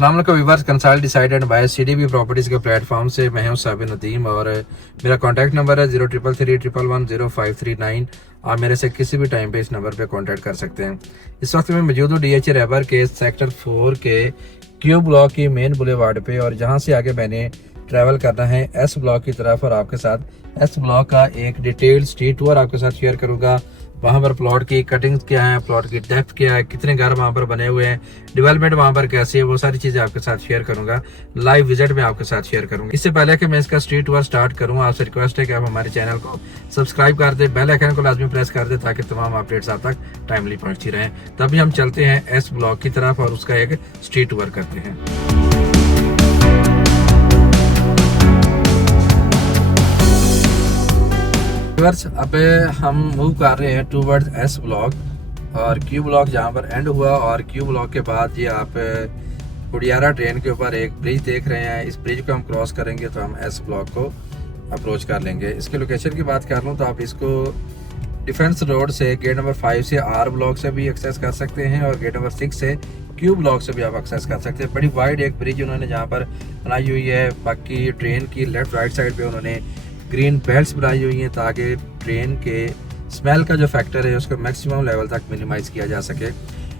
अस्सलाम वालेकुम viewers, consult decide and buy CDB properties के प्लेटफॉर्म से मैं हूं साबिर नदीम और मेरा कॉन्टैक्ट नंबर है 0333110539। आप मेरे से किसी भी टाइम पे इस नंबर पे कांटेक्ट कर सकते हैं। इस वक्त मैं मौजूद हूँ डीएच रैबर के सेक्टर 4 के क्यू ब्लॉक की मेन बुलेवार्ड पे और जहाँ से आगे मैंने ट्रैवल करना है एस ब्लॉक की तरफ और आपके साथ एस ब्लॉक का एक डिटेल स्ट्रीट टूर आपके साथ शेयर करूँगा। वहाँ पर प्लॉट की कटिंग्स क्या है, प्लॉट की डेप्थ क्या है, कितने घर वहाँ पर बने हुए हैं, डेवलपमेंट वहाँ पर कैसी है, वो सारी चीज़ें आपके साथ शेयर करूँगा। लाइव विजिट में आपके साथ शेयर करूँगा। इससे पहले कि मैं इसका स्ट्रीट टूर स्टार्ट करूँ, आपसे रिक्वेस्ट है कि आप हमारे चैनल को सब्सक्राइब कर दें, बेल आइकन को लाजमी प्रेस कर दें ताकि तमाम अपडेट्स आप तक टाइमली पहुँचती रहें। तभी हम चलते हैं एस ब्लॉक की तरफ और उसका एक स्ट्रीट टूर करते हैं। अब हम मूव कर रहे हैं टूवर्ड्स एस ब्लॉक और क्यू ब्लॉक जहाँ पर एंड हुआ और क्यू ब्लॉक के बाद ये आप कुडियारा ट्रेन के ऊपर एक ब्रिज देख रहे हैं। इस ब्रिज को हम क्रॉस करेंगे तो हम एस ब्लॉक को अप्रोच कर लेंगे। इसके लोकेशन की बात कर लूँ तो आप इसको डिफेंस रोड से गेट नंबर 5 से आर ब्लॉक से भी एक्सेस कर सकते हैं और गेट नंबर 6 से क्यू ब्लॉक से भी आप एक्सेस कर सकते हैं। बड़ी वाइड एक ब्रिज उन्होंने जहाँ पर बनाई हुई है। बाकी ट्रेन की लेफ्ट राइट साइड पे उन्होंने ग्रीन बेल्ट्स बनाई हुई हैं ताकि ट्रेन के स्मेल का जो फैक्टर है उसको मैक्सिमम लेवल तक मिनिमाइज किया जा सके।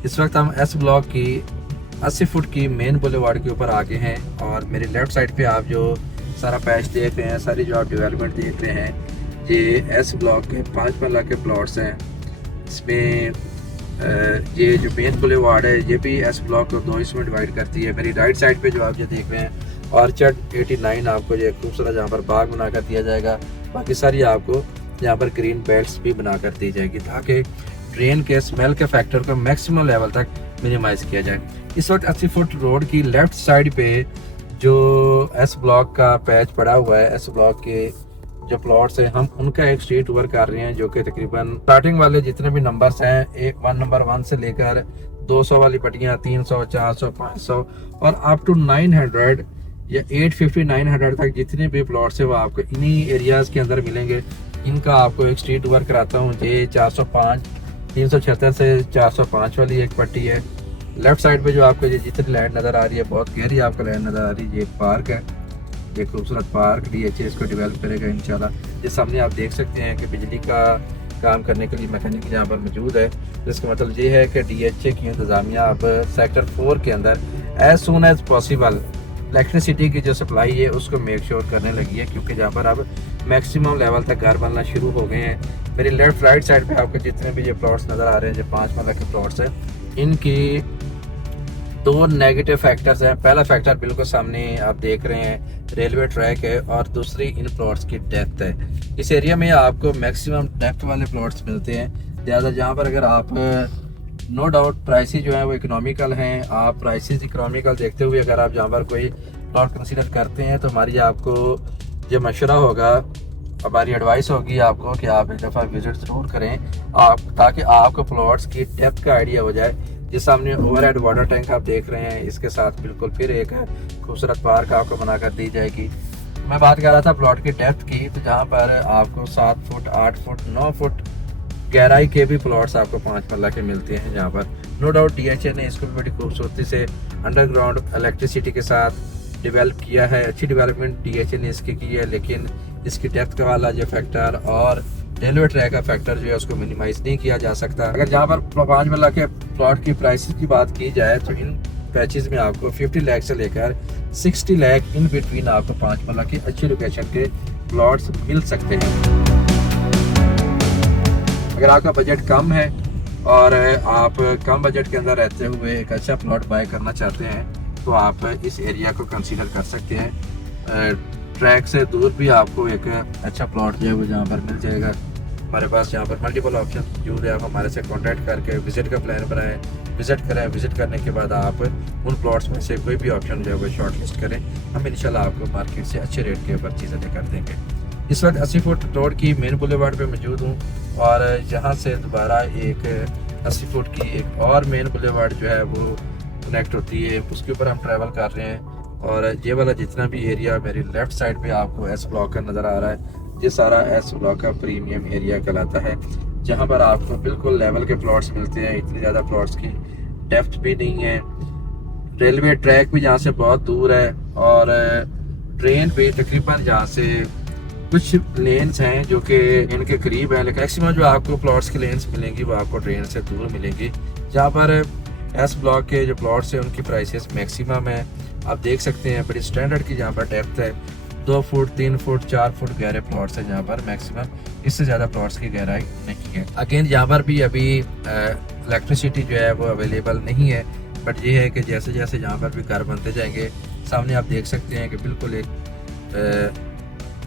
इस वक्त हम एस ब्लॉक की 80 फुट की मेन बुलेवार्ड के ऊपर आगे हैं और मेरे लेफ्ट साइड पे आप जो सारा पैच देख रहे हैं, सारी जो आप डेवलपमेंट देख रहे हैं, ये एस ब्लॉक के 5 मरला के प्लॉट्स हैं। इसमें ये जो मेन बुलेवार्ड है ये भी एस ब्लॉक को 2 हिस्सों में डिवाइड करती है। मेरी राइट साइड पे जो आप ये देख रहे हैं ऑर्चर्ड 89 आपको ये खूबसूरत जहाँ पर बाग बनाकर दिया जाएगा। बाकी सारी आपको यहाँ पर ग्रीन बेल्ट्स भी बनाकर दी जाएगी ताकि ट्रेन के स्मेल के फैक्टर को मैक्सिमम लेवल तक मिनिमाइज किया जाए। इस वक्त 80 फुट रोड की लेफ्ट साइड पे जो एस ब्लॉक का पैच पड़ा हुआ है, एस ब्लॉक के जो प्लॉट्स हैं हम उनका एक स्ट्रीट टूर कर रहे हैं जो कि तकरीबन स्टार्टिंग वाले जितने भी नंबर्स हैं नंबर 1 से लेकर 200 वाली पट्टियाँ 300, 400, 500 और अप टू 900 या 850, 900 तक जितने भी प्लॉट्स है वो आपको इन्हीं एरियाज के अंदर मिलेंगे। इनका आपको एक स्ट्रीट टूर कराता हूँ। ये 405, 376 से 405 वाली एक पट्टी है। लेफ्ट साइड पे जो आपको ये जितनी लैंड नज़र आ रही है, बहुत गहरी आपको लैंड नज़र आ रही है। ये एक पार्क है, ये खूबसूरत पार्क डीएचए इसको डेवलप करेगा इंशाल्लाह। ये सामने आप देख सकते हैं कि बिजली का काम करने के लिए मैकेनिक यहाँ पर मौजूद है। तो इसका मतलब ये है कि डीएचए की इंतज़ामिया अब सेक्टर 4 के अंदर as soon as possible electricity की जो सप्लाई है उसको मेक श्योर करने लगी है, क्योंकि जहाँ पर अब मैक्सिमम लेवल तक घर बनना शुरू हो गए हैं। मेरी लेफ्ट राइट साइड पे आपको जितने भी ये प्लॉट्स नज़र आ रहे हैं, जो 5 मरला के प्लॉट्स हैं, इनकी 2 नेगेटिव फैक्टर्स हैं। पहला फैक्टर बिल्कुल सामने आप देख रहे हैं, रेलवे ट्रैक है और दूसरी इन प्लॉट्स की डेप्थ है। इस एरिया में आपको मैक्सिमम डेप्थ वाले प्लॉट्स मिलते हैं ज़्यादा, जहाँ पर अगर आप नो डाउट प्राइसेस जो है वो इकोनॉमिकल हैं। आप प्राइसेस इकोनॉमिकल देखते हुए अगर आप जहाँ पर कोई प्लॉट कंसीडर करते हैं तो हमारी आपको जो मशवरा होगा, हमारी एडवाइस होगी आपको कि आप एक दफ़ा विजिट ज़रूर करें आप, ताकि आपको प्लॉट्स की डेप्थ का आइडिया हो जाए। जिस सामने ओवरहेड वाटर टैंक आप देख रहे हैं, इसके साथ बिल्कुल फिर एक खूबसूरत पार्क आपको बनाकर दी जाएगी। मैं बात कर रहा था प्लॉट की डेप्थ की, तो जहाँ पर आपको 7 फुट, 8 फुट, 9 फुट गहराई के भी प्लॉट्स आपको 5 मरला के मिलते हैं। जहाँ पर नो डाउट डीएचए ने इसको बड़ी खूबसूरती से अंडरग्राउंड इलेक्ट्रिसिटी के साथ डेवलप किया है। अच्छी डेवलपमेंट डीएचए ने इसकी की है, लेकिन इसकी डेप्थ का वाला जो फैक्टर और रेलवे ट्रैक का फैक्टर जो है उसको मिनिमाइज नहीं किया जा सकता। अगर जहाँ पर 5 मरला के प्लॉट की प्राइसेस की बात की जाए तो इन पैचेस में आपको 50 लाख से लेकर 60 लाख इन बिटवीन आपको 5 मरला की अच्छी लोकेशन के प्लॉट्स मिल सकते हैं। अगर आपका बजट कम है और आप कम बजट के अंदर रहते हुए एक अच्छा प्लॉट बाय करना चाहते हैं तो आप इस एरिया को कंसीडर कर सकते हैं। ट्रैक से दूर भी आपको एक अच्छा प्लॉट जो है वो जहाँ पर मिल जाएगा। हमारे पास यहाँ पर मल्टीपल ऑप्शन मौजूद है। आप हमारे से कांटेक्ट करके विजिट का प्लान बनाएं, विजिट करें। विजिट करने के बाद आप उन प्लॉट्स में से कोई भी ऑप्शन जो है वो शॉर्ट लिस्ट करें। हम इंशाल्लाह आपको मार्केट से अच्छे रेट के ऊपर चीज़ें लेकर देंगे। इस वक्त 80 फुट रोड की मेन बुलेवार्ड पे मौजूद हूँ और यहाँ से दोबारा एक 80 फुट की एक और मेन बुलेवार्ड जो है वो कनेक्ट होती है, उसके ऊपर हम ट्रैवल कर रहे हैं। और ये वाला जितना भी एरिया मेरी लेफ्ट साइड पे आपको एस ब्लॉक का नज़र आ रहा है, ये सारा एस ब्लॉक का प्रीमियम एरिया कहलाता है, जहाँ पर आपको बिल्कुल लेवल के प्लॉट्स मिलते हैं। इतने ज़्यादा प्लॉट्स की डेप्थ भी नहीं है, रेलवे ट्रैक भी यहाँ से बहुत दूर है और ट्रेन पे तकरीबन यहाँ से कुछ लेन्स हैं जो कि इनके करीब हैं, लेकिन मैक्सिमम जो आपको प्लॉट्स की लेन्स मिलेंगी वो आपको ट्रेन से दूर मिलेंगी। जहाँ पर एस ब्लॉक के जो प्लॉट्स हैं उनकी प्राइसेस मैक्सिमम है, आप देख सकते हैं बड़ी स्टैंडर्ड की जहाँ पर डेप्थ है, 2 फुट 3 फुट 4 फुट गहरे प्लॉट्स हैं जहाँ पर मैक्सिमम, इससे ज़्यादा प्लॉट्स की गहराई नहीं है। अगेन यहाँ पर भी अभी इलेक्ट्रिसिटी जो है वो अवेलेबल नहीं है, बट ये है कि जैसे जैसे यहाँ पर भी घर बनते जाएंगे, सामने आप देख सकते हैं कि बिल्कुल एक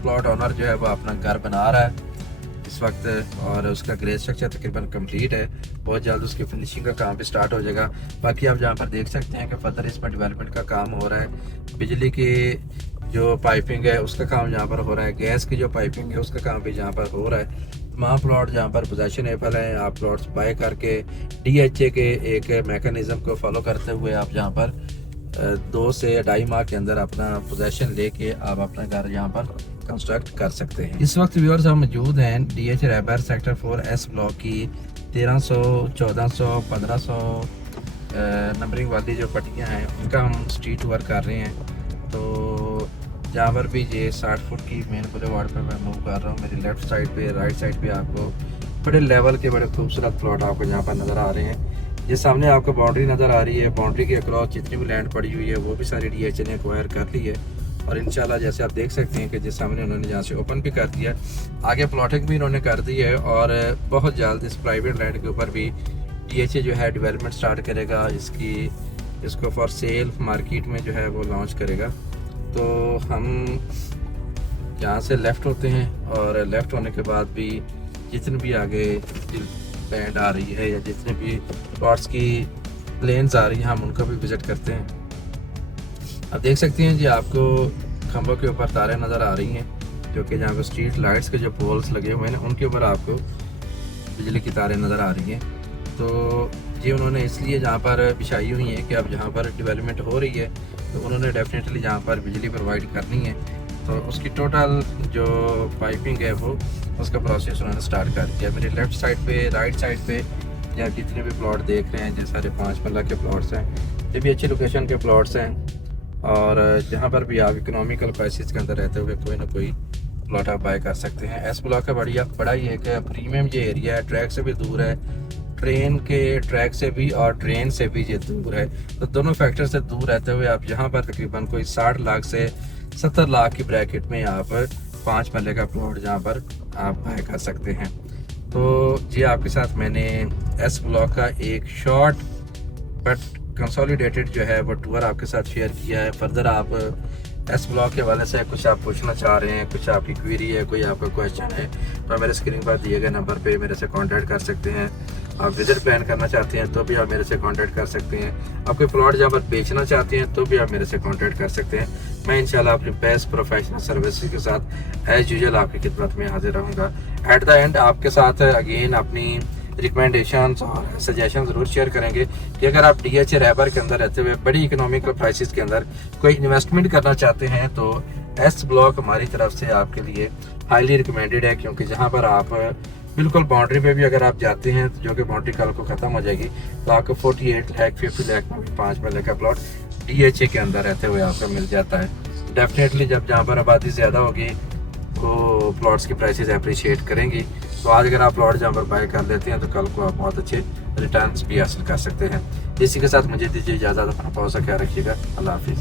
प्लॉट ओनर जो है वो अपना घर बना रहा है इस वक्त, और उसका ग्रे स्ट्रक्चर तकरीबन कंप्लीट है, बहुत जल्द उसकी फिनिशिंग का काम भी स्टार्ट हो जाएगा। बाकी आप जहाँ पर देख सकते हैं कि फर्दर इसमें डेवलपमेंट का काम हो रहा है, बिजली की जो पाइपिंग है उसका काम यहाँ पर हो रहा है, गैस की जो पाइपिंग है उसका काम भी यहाँ पर हो रहा है। तमाम प्लॉट जहाँ पर पोजेशनेबल हैं, आप प्लॉट्स बाय करके DHA के एक मैकेनिज़्म को फॉलो करते हुए आप जहाँ पर 2 से 2.5 माह के अंदर अपना पोजेशन लेके आप अपना घर यहाँ पर कंस्ट्रक्ट कर सकते हैं। इस वक्त व्यूअर्स हम मौजूद हैं DH रैबर सेक्टर 4S ब्लॉक की 1300, 1400, 1500 नंबरिंग वाली जो पट्टियाँ हैं उनका हम स्ट्रीट वर्क कर रहे हैं। तो जहाँ पर भी ये 60 फुट की मेन बुलेवार्ड पर मैं मूव कर रहा हूँ, मेरी लेफ्ट साइड पे राइट साइड पे आपको बड़े लेवल के बड़े खूबसूरत प्लॉट आपको यहाँ पर नज़र आ रहे हैं। ये सामने आपको बाउंड्री नज़र आ रही है, बाउंड्री के अक्रॉस जितनी भी लैंड पड़ी हुई है वो भी सारी DHA ने एक्वायर कर ली है, और इंशाल्लाह जैसे आप देख सकते हैं कि जिस सामने उन्होंने यहाँ से ओपन भी कर दिया, आगे प्लॉटिंग भी इन्होंने कर दी है, और बहुत जल्द इस प्राइवेट लैंड के ऊपर भी DHA जो है डेवलपमेंट स्टार्ट करेगा, इसको फॉर सेल मार्केट में जो है वो लॉन्च करेगा। तो हम यहाँ से लेफ़्ट होते हैं, और लेफ़्ट होने के बाद भी जितनी भी आगे लैंड आ रही है या जितने भी प्लॉट्स की लेन्स आ रही हैं हम उनको भी विज़िट करते हैं। आप देख सकते हैं जी आपको खंभों के ऊपर तारें नज़र आ रही हैं, जो कि जहाँ पर स्ट्रीट लाइट्स के जो पोल्स लगे हुए हैं उनके ऊपर आपको बिजली की तारें नज़र आ रही हैं। तो ये उन्होंने इसलिए जहाँ पर बिछाई हुई है कि अब जहाँ पर डेवलपमेंट हो रही है तो उन्होंने डेफिनेटली जहाँ पर बिजली प्रोवाइड करनी है, तो उसकी टोटल जो पाइपिंग है वो उसका प्रोसेस उन्होंने स्टार्ट कर दिया। मेरे लेफ़्ट साइड पे राइट साइड पे या जितने भी प्लॉट देख रहे हैं, जो सारे 5 मरला के प्लॉट्स हैं, ये भी अच्छी लोकेशन के प्लॉट्स हैं, और जहाँ पर भी आप इकोनॉमिकल प्राइसेस के अंदर रहते हुए कोई ना कोई प्लॉट आप बाय कर सकते हैं। एस ब्लॉक का बड़ा ही है कि प्रीमियम ये एरिया है, ट्रैक से भी दूर है, ट्रेन के ट्रैक से भी और ट्रेन से भी ये दूर है, तो दोनों फैक्टर से दूर रहते हुए आप यहाँ पर तकरीबन कोई 60 लाख से 70 लाख की ब्रैकेट में आप 5 मरले का प्लॉट जहाँ पर आप बाय कर सकते हैं। तो ये आपके साथ मैंने एस ब्लॉक का एक शॉर्ट बट कंसोलिडेटेड जो है वो टूर आपके साथ शेयर किया है। फर्दर आप एस ब्लॉक के हवाले से कुछ आप पूछना चाह रहे हैं, कुछ आपकी क्वेरी है, कोई आपका क्वेश्चन है, तो मेरे स्क्रीन पर दिए गए नंबर पे मेरे से कांटेक्ट कर सकते हैं। आप विजिट प्लान करना चाहते हैं तो भी आप मेरे से कांटेक्ट कर सकते हैं। आप कोई प्लॉट जहाँ पर बेचना चाहते हैं तो भी आप मेरे से कांटेक्ट कर सकते हैं। मैं इंशाल्लाह अपनी बेस्ट प्रोफेशनल सर्विसेज के साथ एज यूजुअल आपकी खिदमत में हाजिर रहूँगा। एट द एंड आपके साथ अगेन अपनी रिकमेंडेशंस और सजेशन ज़रूर शेयर करेंगे कि अगर आप DH रैबर के अंदर रहते हुए बड़ी इकोनॉमिकल प्राइसेस के अंदर कोई इन्वेस्टमेंट करना चाहते हैं तो एस ब्लॉक हमारी तरफ से आपके लिए हाईली रिकमेंडेड है, क्योंकि जहां पर आप बिल्कुल बाउंड्री पे भी अगर आप जाते हैं तो जो कि बाउंड्री कल को ख़त्म हो जाएगी तो आपको 48 लाख 50 लाख में भी 5 मरले का प्लॉट DHA के अंदर रहते हुए आपको मिल जाता है। डेफिनेटली जब जहाँ पर आबादी ज़्यादा होगी तो प्लॉट्स की प्राइसेस अप्रिशिएट करेंगी। तो आज अगर आप प्लॉट जहाँ पर बाय कर लेते हैं तो कल को आप बहुत अच्छे रिटर्न्स भी हासिल कर सकते हैं। इसी के साथ मुझे दीजिए इजाज़त, अपना बहुत सा ख्याल रखिएगा। अल्लाह हाफिज़।